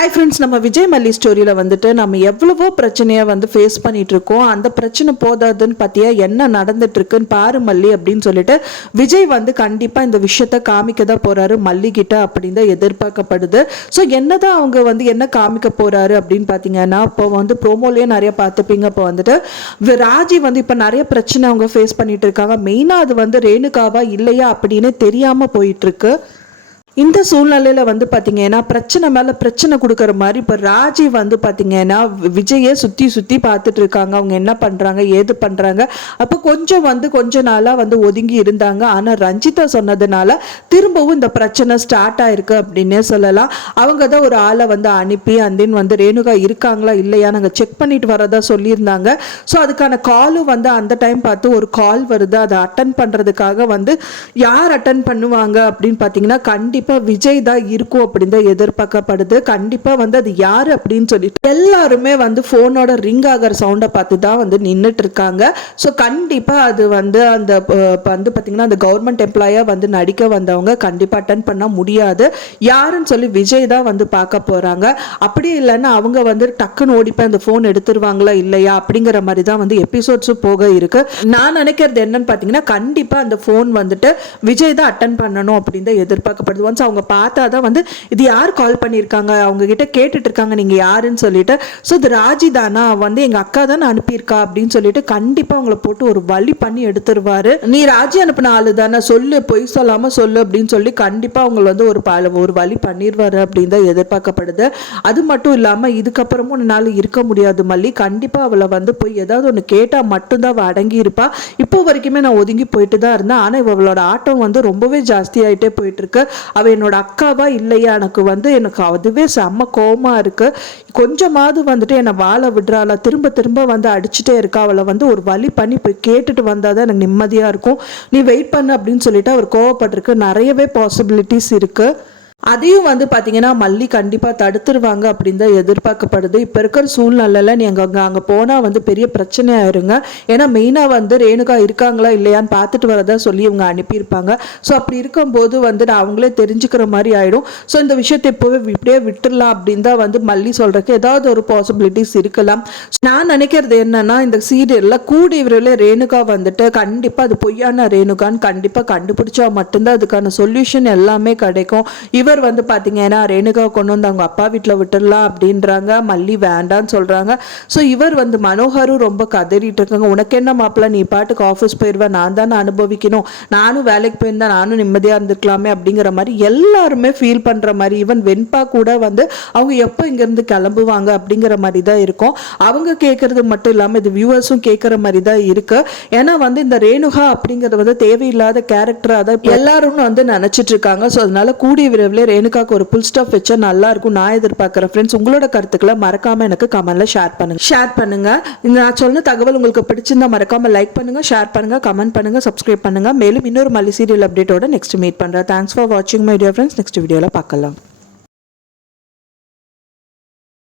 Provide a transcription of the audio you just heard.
Hi friends, நம்ம விஜய் மல்லி ஸ்டோரியில் வந்துட்டு நம்ம எவ்வளவோ பிரச்சனையை வந்து ஃபேஸ் பண்ணிட்டு இருக்கோம். அந்த பிரச்சனை போதாதுன்னு பார்த்தியா என்ன நடந்துட்டு இருக்குன்னு பாரு மல்லி அப்படின்னு சொல்லிட்டு விஜய் வந்து கண்டிப்பாக இந்த விஷயத்த காமிக்க தான் போறாரு மல்லி கிட்ட அப்படின்னு தான் எதிர்பார்க்கப்படுது. ஸோ என்னதான் அவங்க வந்து என்ன காமிக்க போறாரு அப்படின்னு பார்த்தீங்கன்னா, இப்போ வந்து ப்ரோமோலேயே நிறைய பார்த்துப்பீங்க. இப்போ வந்துட்டு ராஜி வந்து இப்போ நிறைய பிரச்சனை அவங்க ஃபேஸ் பண்ணிட்டு இருக்காங்க. மெயினாக அது வந்து ரேணுகாவா இல்லையா அப்படின்னு தெரியாமல் போயிட்டு இருக்கு. இந்த சூழ்நிலையில் வந்து பார்த்தீங்கன்னா பிரச்சனை மேலே பிரச்சனை கொடுக்குற மாதிரி இப்போ ராஜி வந்து பார்த்தீங்கன்னா விஜயை சுற்றி சுற்றி பார்த்துட்டு இருக்காங்க. அவங்க என்ன பண்ணுறாங்க ஏது பண்ணுறாங்க. அப்போ கொஞ்ச நாளாக வந்து ஒதுங்கி இருந்தாங்க. ஆனால் ரஞ்சிதா சொன்னதுனால திரும்பவும் இந்த பிரச்சனை ஸ்டார்ட் ஆயிருக்கு அப்படின்னே சொல்லலாம். அவங்க தான் ஒரு ஆளை வந்து அனுப்பி அந்தின் வந்து ரேணுகா இருக்காங்களா இல்லையா நாங்கள் செக் பண்ணிட்டு வரதா சொல்லியிருந்தாங்க. ஸோ அதுக்கான காலும் வந்து அந்த டைம் பார்த்து ஒரு கால் வருது. அதை அட்டன் பண்ணுறதுக்காக வந்து யார் அட்டன் பண்ணுவாங்க அப்படின்னு பார்த்தீங்கன்னா கண்டிப்பாக விஜய் தான் இருக்கும் அப்படின்னு தான் எதிர்பார்க்கப்படுது. கண்டிப்பா வந்து அது யாரு அப்படின்னு சொல்லிட்டு எல்லாருமே வந்து போனோட ரிங் ஆகிற சவுண்டை பார்த்து தான் வந்து நின்றுட்டு இருக்காங்க. ஸோ கண்டிப்பா அது வந்து அந்த வந்து பார்த்தீங்கன்னா அந்த கவர்மெண்ட் எம்ப்ளாயா வந்து நடிக்க வந்தவங்க கண்டிப்பா அட்டன் பண்ண முடியாது. யாருன்னு சொல்லி விஜய் தான் வந்து பார்க்க போறாங்க. அப்படி இல்லைன்னா அவங்க வந்து டக்குன்னு ஓடிப்போய் அந்த போன் எடுத்துருவாங்களா இல்லையா அப்படிங்கிற மாதிரி தான் வந்து எபிசோட்ஸும் போக இருக்கு. நான் நினைக்கிறது என்னன்னு பார்த்தீங்கன்னா கண்டிப்பா அந்த போன் வந்துட்டு விஜய் தான் அட்டன் பண்ணணும் அப்படின்னு தான் எதிர்பார்க்கப்படுது. ஒன்ஸ் அவங்க பார்த்தாதான் வந்து இது யார் கால் பண்ணியிருக்காங்க அவங்க கிட்ட கேட்டுட்டு இருக்காங்க நீங்க யாருன்னு சொல்லிட்டு. ஸோ இது ராஜி தானா வந்து எங்க அக்கா தானே அனுப்பியிருக்கா அப்படின்னு சொல்லிட்டு கண்டிப்பா அவங்கள போட்டு ஒரு வழி பண்ணி எடுத்துருவாரு. நீ ராஜி அனுப்பின ஆளு தானே சொல்லு, பொய் சொல்லாம சொல்லு அப்படின்னு சொல்லி கண்டிப்பா அவங்களை வந்து ஒரு வழி பண்ணிடுவாரு அப்படின்னு தான் எதிர்பார்க்கப்படுது. அது மட்டும் இல்லாம இதுக்கப்புறமும் என்னால் இருக்க முடியாது மல்லி, கண்டிப்பா அவளை வந்து போய் ஏதாவது ஒன்று கேட்டா மட்டும்தான் அவள் அடங்கி இருப்பா. இப்போ வரைக்குமே நான் ஒதுங்கி போயிட்டு தான் இருந்தேன். ஆனா இவளோட ஆட்டம் வந்து ரொம்பவே ஜாஸ்தி ஆயிட்டே போயிட்டு இருக்கு. அவ என்னோட அக்காவா இல்லையா எனக்கு அதுவே செம்ம கோவமா இருக்கு. கொஞ்சமாவது வந்துட்டு என்னை வாழ விடுறாளா, திரும்ப திரும்ப வந்து அடிச்சுட்டே இருக்கா. அவளை வந்து ஒரு வழி பண்ணி போய் கேட்டுட்டு வந்தாதான் எனக்கு நிம்மதியா இருக்கும். நீ வெயிட் பண்ணு அப்படின்னு சொல்லிட்டு அவர் கோவப்பட்டிருக்கு. நிறையவே பாசிபிலிட்டிஸ் இருக்கு. அதையும் வந்து பார்த்தீங்கன்னா மல்லி கண்டிப்பாக தடுத்துருவாங்க அப்படின்னு தான் எதிர்பார்க்கப்படுது. இப்போ இருக்கிற சூழ்நிலையில் நீங்கள் அங்கே போனால் வந்து பெரிய பிரச்சனை ஆயிருங்க. ஏன்னா மெயினாக வந்து ரேணுகா இருக்காங்களா இல்லையான்னு பார்த்துட்டு வரதா சொல்லி இவங்க அனுப்பியிருப்பாங்க. ஸோ அப்படி இருக்கும்போது வந்து அவங்களே தெரிஞ்சுக்கிற மாதிரி ஆயிடும். ஸோ இந்த விஷயத்தை இப்படியே விட்டுடலாம் அப்படின்னு தான் வந்து மல்லி சொல்கிறதுக்கு ஏதாவது ஒரு பாசிபிலிட்டிஸ் இருக்கலாம். நான் நினைக்கிறது என்னன்னா இந்த சீரியலில் கூடிய விரைவில் ரேணுகா வந்துட்டு கண்டிப்பாக அது பொய்யான ரேணுகான்னு கண்டிப்பாக கண்டுபிடிச்சா மட்டும்தான் அதுக்கான சொல்யூஷன் எல்லாமே கிடைக்கும். இவர் வந்து பார்த்தீங்கன்னா ரேணுகா கொண்டு வந்து அவங்க அப்பா வீட்டில் விட்டுடலாம் அப்படின்றாங்க. மல்லி வேண்டான்னு சொல்கிறாங்க. ஸோ இவர் வந்து மனோகரும் ரொம்ப கதறிட்டு இருக்காங்க. உனக்கு என்ன மாப்பிள்ள, நீ பாட்டுக்கு ஆஃபீஸ் போயிடுவேன், நான் தானே அனுபவிக்கணும், நானும் வேலைக்கு போயிருந்தா நானும் நிம்மதியாக இருந்துக்கலாமே அப்படிங்கிற மாதிரி எல்லாருமே ஃபீல் பண்ணுற மாதிரி. ஈவன் வெண்பா கூட வந்து அவங்க எப்போ இங்கேருந்து கிளம்புவாங்க அப்படிங்கிற மாதிரி தான் இருக்கும். அவங்க கேட்கறது மட்டும் இல்லாமல் இது வியூவர்ஸும் கேட்குற மாதிரி தான் இருக்கு. ஏன்னா வந்து இந்த ரேணுகா அப்படிங்கிறது வந்து தேவையில்லாத கேரக்டராக தான் எல்லாரும் வந்து நினச்சிட்டு இருக்காங்க. ஸோ அதனால கூடிய விரைவில் ரேணுகாக்கு ஒரு புல் ஸ்டாப் வச்சா நல்லா இருக்கும் நான் எதிர்பார்க்கிறேன். ஃப்ரெண்ட்ஸ், உங்களோட கருத்துக்களை மறக்காம எனக்கு கமெண்ட்ல ஷேர் பண்ணுங்க. நான் சொன்ன தகவல் உங்களுக்கு பிடிச்சிருந்தா மறக்காம லைக் பண்ணுங்க, ஷேர் பண்ணுங்க, கமெண்ட் பண்ணுங்க, சப்ஸ்கிரைப் பண்ணுங்க. மேலும் இன்னொரு மல்லி சீரியல் அப்டேட்டோட நெக்ஸ்ட் மீட் பண்றேன். தேங்க்ஸ் ஃபார் வாட்சிங் மை டியர் ஃப்ரெண்ட்ஸ். நெக்ஸ்ட் வீடியோல பார்க்கலாம்.